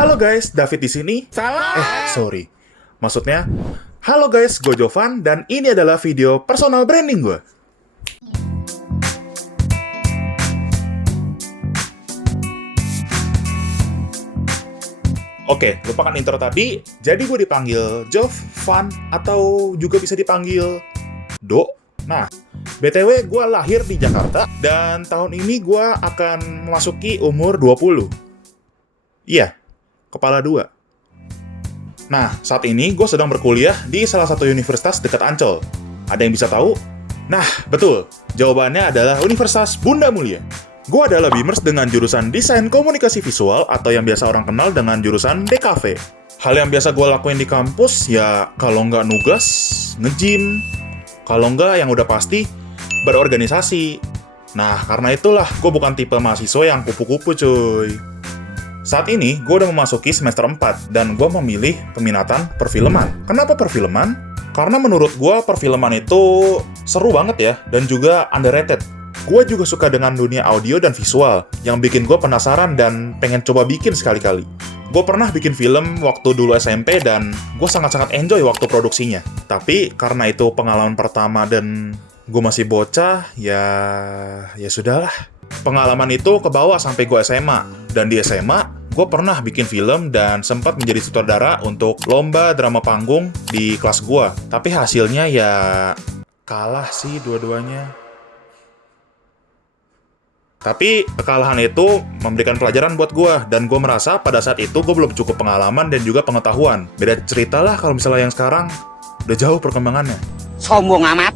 Halo guys, David di sini. Salah. Sorry. Maksudnya, halo guys, gue Jovan dan ini adalah video personal branding gue. Oke, lupakan intro tadi. Jadi gue dipanggil Jovan atau juga bisa dipanggil Do. Nah, BTW gue lahir di Jakarta dan tahun ini gue akan memasuki umur 20. Iya, kepala 2. Nah, saat ini gue sedang berkuliah di salah satu universitas dekat Ancol. Ada yang bisa tahu? Nah, betul. Jawabannya adalah Universitas Bunda Mulia. Gue adalah Beamers dengan jurusan Desain Komunikasi Visual atau yang biasa orang kenal dengan jurusan DKV. Hal yang biasa gue lakuin di kampus, ya kalau nggak nugas, nge-gym. Kalau nggak, yang udah pasti, berorganisasi. Nah, karena itulah gue bukan tipe mahasiswa yang kupu-kupu cuy. Saat ini, gue udah memasuki semester 4, dan gue memilih peminatan perfilman. Kenapa perfilman? Karena menurut gue, perfilman itu seru banget ya, dan juga underrated. Gue juga suka dengan dunia audio dan visual, yang bikin gue penasaran dan pengen coba bikin sekali-kali. Gue pernah bikin film waktu dulu SMP, dan gue sangat-sangat enjoy waktu produksinya. Tapi, karena itu pengalaman pertama dan gue masih bocah, ya sudahlah. Pengalaman itu kebawa sampai gue SMA, dan di SMA, gue pernah bikin film dan sempat menjadi sutradara untuk lomba drama panggung di kelas gue. Tapi hasilnya ya kalah sih dua-duanya. Tapi kekalahan itu memberikan pelajaran buat gue, dan gue merasa pada saat itu gue belum cukup pengalaman dan juga pengetahuan. Beda cerita lah kalau misalnya yang sekarang udah jauh perkembangannya. Sombong amat.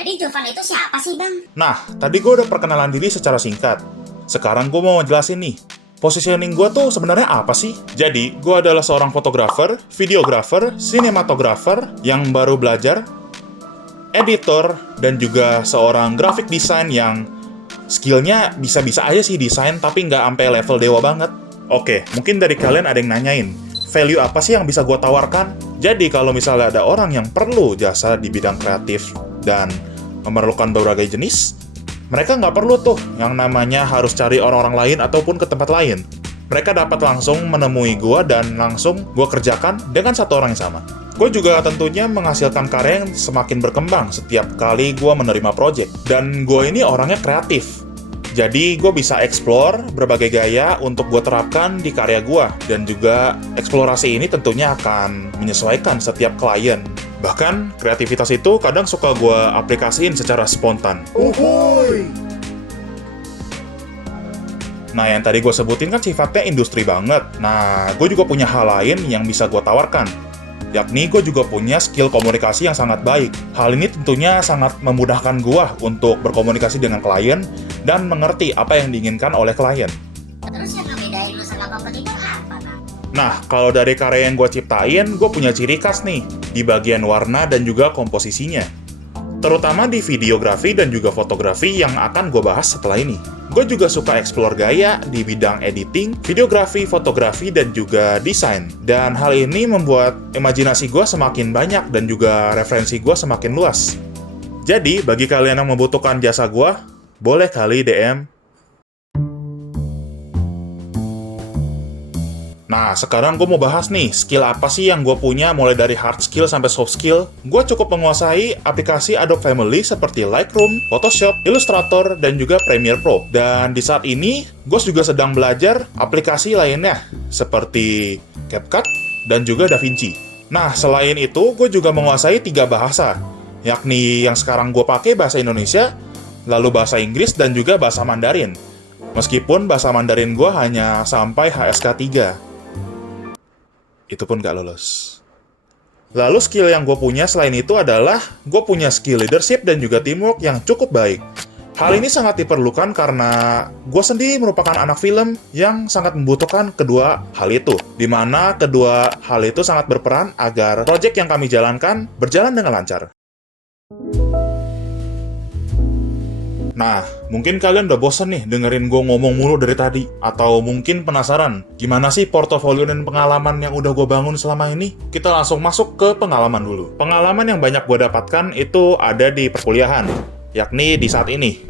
Jadi Jovan itu siapa sih bang? Nah, tadi gue udah perkenalan diri secara singkat. Sekarang gue mau jelasin nih, positioning gue tuh sebenarnya apa sih? Jadi, gue adalah seorang fotografer, videografer, sinematografer yang baru belajar, editor, dan juga seorang graphic design yang skillnya bisa-bisa aja sih desain, tapi nggak sampai level dewa banget. Oke, mungkin dari kalian ada yang nanyain, value apa sih yang bisa gue tawarkan? Jadi, kalau misalnya ada orang yang perlu jasa di bidang kreatif dan memerlukan berbagai jenis, mereka nggak perlu tuh yang namanya harus cari orang-orang lain ataupun ke tempat lain. Mereka dapat langsung menemui gue dan langsung gue kerjakan dengan satu orang yang sama. Gue juga tentunya menghasilkan karya yang semakin berkembang setiap kali gue menerima project. Dan gue ini orangnya kreatif. Jadi gue bisa explore berbagai gaya untuk gue terapkan di karya gue. Dan juga eksplorasi ini tentunya akan menyesuaikan setiap klien. Bahkan kreativitas itu kadang suka gue aplikasiin secara spontan. Uhuy! Nah, yang tadi gue sebutin kan sifatnya industri banget. Nah, gue juga punya hal lain yang bisa gue tawarkan. Yakni gue juga punya skill komunikasi yang sangat baik. Hal ini tentunya sangat memudahkan gue untuk berkomunikasi dengan klien dan mengerti apa yang diinginkan oleh klien. Terus yang ngebedain lu sama kompetitor apa bang? Nah, kalau dari karya yang gue ciptain, gue punya ciri khas nih di bagian warna dan juga komposisinya. Terutama di videografi dan juga fotografi yang akan gue bahas setelah ini. Gue juga suka explore gaya di bidang editing, videografi, fotografi, dan juga desain. Dan hal ini membuat imajinasi gue semakin banyak dan juga referensi gue semakin luas. Jadi, bagi kalian yang membutuhkan jasa gue, boleh kali DM. Nah, sekarang gue mau bahas nih, skill apa sih yang gue punya mulai dari hard skill sampai soft skill. Gue cukup menguasai aplikasi Adobe Family seperti Lightroom, Photoshop, Illustrator, dan juga Premiere Pro. Dan di saat ini, gue juga sedang belajar aplikasi lainnya, seperti CapCut dan juga DaVinci. Nah, selain itu, gue juga menguasai 3 bahasa, yakni yang sekarang gue pakai bahasa Indonesia, lalu bahasa Inggris, dan juga bahasa Mandarin. Meskipun bahasa Mandarin gue hanya sampai HSK 3. Itu pun gak lolos. Lalu skill yang gue punya selain itu adalah gue punya skill leadership dan juga teamwork yang cukup baik. Hal ini sangat diperlukan karena gue sendiri merupakan anak film yang sangat membutuhkan kedua hal itu. Di mana kedua hal itu sangat berperan agar proyek yang kami jalankan berjalan dengan lancar. Nah, mungkin kalian udah bosen nih dengerin gue ngomong mulu dari tadi. Atau mungkin penasaran, gimana sih portofolio dan pengalaman yang udah gue bangun selama ini? Kita langsung masuk ke pengalaman dulu. Pengalaman yang banyak gue dapatkan itu ada di perkuliahan, yakni di saat ini.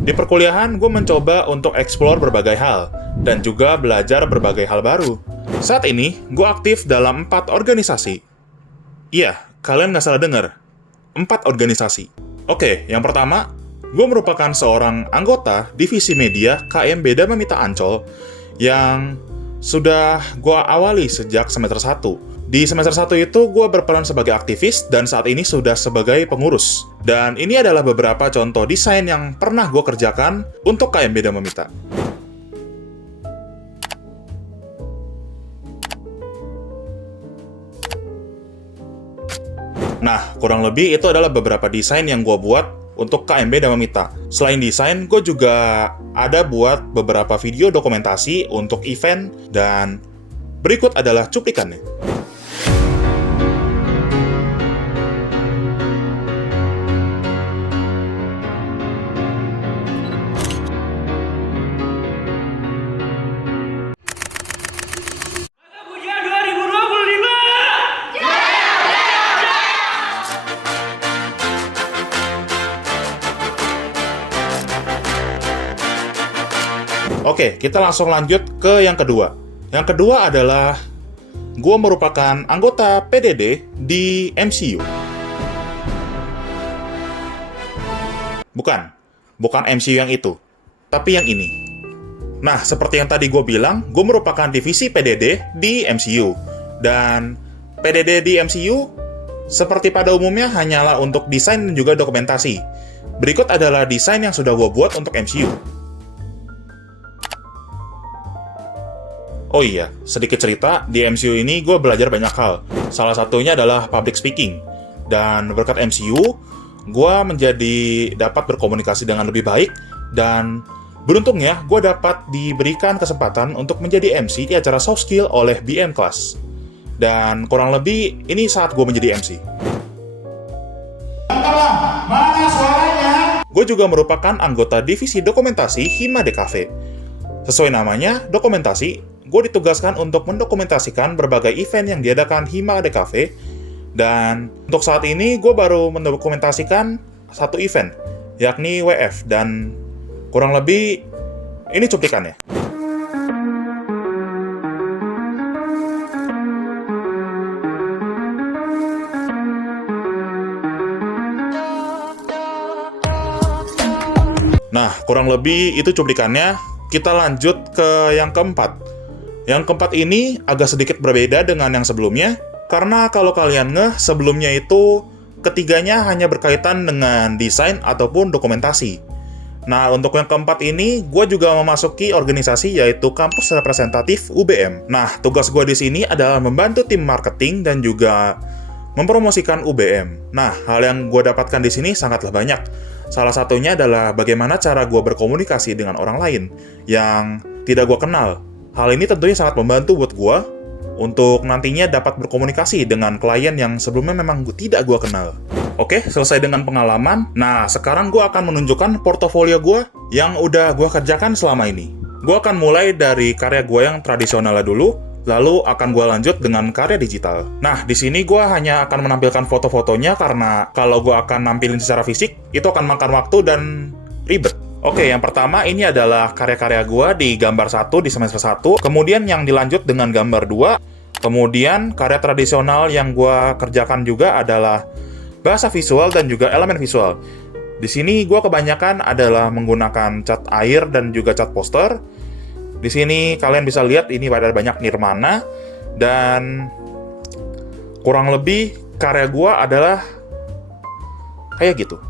Di perkuliahan, gue mencoba untuk explore berbagai hal, dan juga belajar berbagai hal baru. Saat ini, gue aktif dalam 4 organisasi. Iya, kalian nggak salah dengar. 4 organisasi. Oke, yang pertama, gue merupakan seorang anggota divisi media KM Beda Memita Ancol yang sudah gue awali sejak semester 1. Di semester 1 itu gue berperan sebagai aktivis dan saat ini sudah sebagai pengurus. Dan ini adalah beberapa contoh desain yang pernah gue kerjakan untuk KM Beda Memita. Nah, kurang lebih itu adalah beberapa desain yang gue buat untuk KM Beda Memita. Selain desain, gue juga ada buat beberapa video dokumentasi untuk event dan berikut adalah cuplikannya. Puja 2025. Oke, kita langsung lanjut ke yang kedua. Yang kedua adalah gue merupakan anggota PDD di MCU. Bukan MCU yang itu, tapi yang ini. Nah, seperti yang tadi gue bilang, gue merupakan divisi PDD di MCU. Dan PDD di MCU, seperti pada umumnya, hanyalah untuk desain dan juga dokumentasi. Berikut adalah desain yang sudah gue buat untuk MCU. Oh iya, sedikit cerita, di MCU ini gue belajar banyak hal. Salah satunya adalah public speaking. Dan berkat MCU, gue menjadi dapat berkomunikasi dengan lebih baik, dan beruntungnya gue dapat diberikan kesempatan untuk menjadi MC di acara soft skill oleh BM Class. Dan kurang lebih, ini saat gue menjadi MC. Mana suaranya? Gue juga merupakan anggota divisi dokumentasi Hima DKV. Sesuai namanya, dokumentasi, gue ditugaskan untuk mendokumentasikan berbagai event yang diadakan Hima DKV. Dan untuk saat ini, gue baru mendokumentasikan satu event, yakni WF. Dan kurang lebih, ini cuplikannya. Nah, kurang lebih itu cuplikannya. Kita lanjut ke yang keempat. Yang keempat ini agak sedikit berbeda dengan yang sebelumnya, karena kalau kalian sebelumnya itu ketiganya hanya berkaitan dengan desain ataupun dokumentasi. Nah, untuk yang keempat ini, gue juga memasuki organisasi yaitu Kampus Representatif UBM. Nah, tugas gue di sini adalah membantu tim marketing dan juga mempromosikan UBM. Nah, hal yang gue dapatkan di sini sangatlah banyak. Salah satunya adalah bagaimana cara gue berkomunikasi dengan orang lain yang tidak gue kenal. Hal ini tentunya sangat membantu buat gue untuk nantinya dapat berkomunikasi dengan klien yang sebelumnya memang tidak gue kenal. Oke, selesai dengan pengalaman. Nah, sekarang gue akan menunjukkan portofolio gue yang udah gue kerjakan selama ini. Gue akan mulai dari karya gue yang tradisional dulu, lalu akan gue lanjut dengan karya digital. Nah, di sini gue hanya akan menampilkan foto-fotonya karena kalau gue akan nampilin secara fisik, itu akan makan waktu dan ribet. Oke, yang pertama ini adalah karya-karya gue di gambar 1 di semester 1, kemudian yang dilanjut dengan gambar 2, kemudian karya tradisional yang gue kerjakan juga adalah bahasa visual dan juga elemen visual. Di sini gue kebanyakan adalah menggunakan cat air dan juga cat poster. Di sini kalian bisa lihat ini ada banyak nirmana dan kurang lebih karya gua adalah kayak gitu.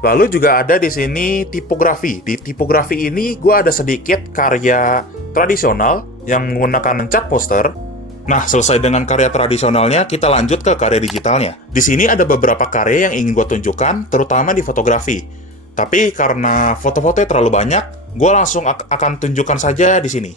Lalu juga ada di sini tipografi. Di tipografi ini gua ada sedikit karya tradisional yang menggunakan cat poster. Nah, selesai dengan karya tradisionalnya, kita lanjut ke karya digitalnya. Di sini ada beberapa karya yang ingin gua tunjukkan, terutama di fotografi. Tapi karena foto-fotonya terlalu banyak, gue langsung akan tunjukkan saja di sini.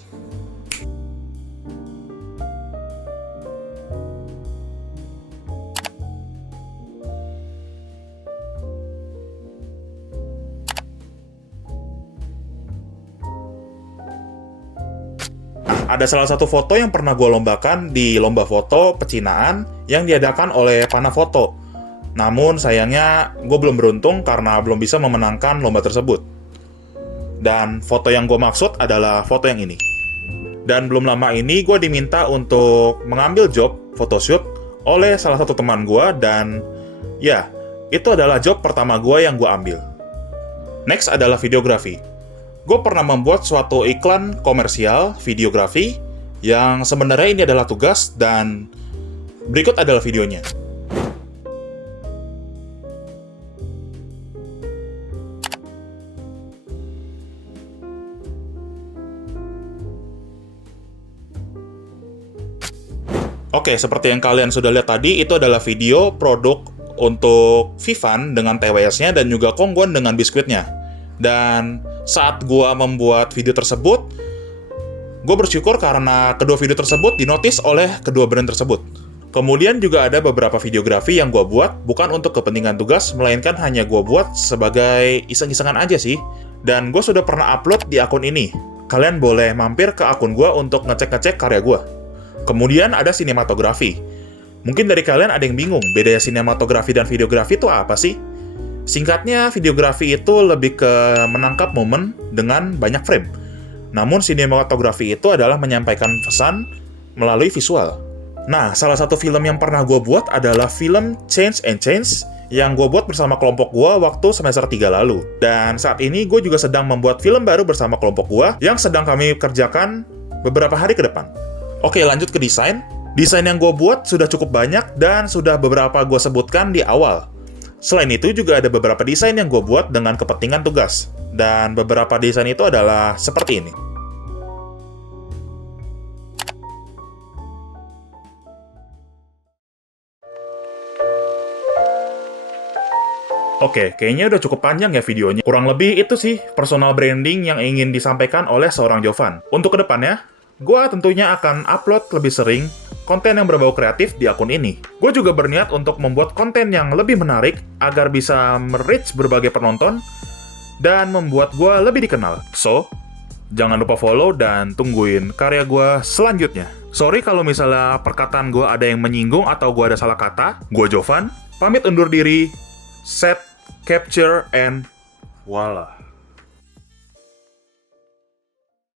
Nah, ada salah satu foto yang pernah gue lombakan di lomba foto pecinaan yang diadakan oleh Panafoto. Namun sayangnya gue belum beruntung karena belum bisa memenangkan lomba tersebut. Dan foto yang gue maksud adalah foto yang ini. Dan belum lama ini gue diminta untuk mengambil job photoshoot oleh salah satu teman gue, dan ya, itu adalah job pertama gue yang gue ambil. Next adalah videografi. Gue pernah membuat suatu iklan komersial videografi yang sebenarnya ini adalah tugas, dan berikut adalah videonya. Oke, seperti yang kalian sudah lihat tadi, itu adalah video produk untuk Vivan dengan TWS-nya dan juga Kongguan dengan biskuitnya. Dan saat gua membuat video tersebut, gue bersyukur karena kedua video tersebut dinotis oleh kedua brand tersebut. Kemudian juga ada beberapa videografi yang gue buat bukan untuk kepentingan tugas, melainkan hanya gue buat sebagai iseng-isengan aja sih. Dan gue sudah pernah upload di akun ini. Kalian boleh mampir ke akun gue untuk ngecek-ngecek karya gue. Kemudian ada sinematografi. Mungkin dari kalian ada yang bingung, bedanya sinematografi dan videografi itu apa sih? Singkatnya, videografi itu lebih ke menangkap momen dengan banyak frame. Namun sinematografi itu adalah menyampaikan pesan melalui visual. Nah, salah satu film yang pernah gue buat adalah film Change and Change yang gue buat bersama kelompok gue waktu semester 3 lalu. Dan saat ini gue juga sedang membuat film baru bersama kelompok gue yang sedang kami kerjakan beberapa hari ke depan. Oke, lanjut ke desain. Desain yang gue buat sudah cukup banyak dan sudah beberapa gue sebutkan di awal. Selain itu juga ada beberapa desain yang gue buat dengan kepentingan tugas. Dan beberapa desain itu adalah seperti ini. Oke, kayaknya udah cukup panjang ya videonya. Kurang lebih itu sih personal branding yang ingin disampaikan oleh seorang Jovan. Untuk kedepannya, gue tentunya akan upload lebih sering konten yang berbau kreatif di akun ini. Gue juga berniat untuk membuat konten yang lebih menarik agar bisa me-reach berbagai penonton dan membuat gue lebih dikenal. So, jangan lupa follow dan tungguin karya gue selanjutnya. Sorry kalau misalnya perkataan gue ada yang menyinggung atau gue ada salah kata. Gue Jovan, pamit undur diri. Set, capture, and voila.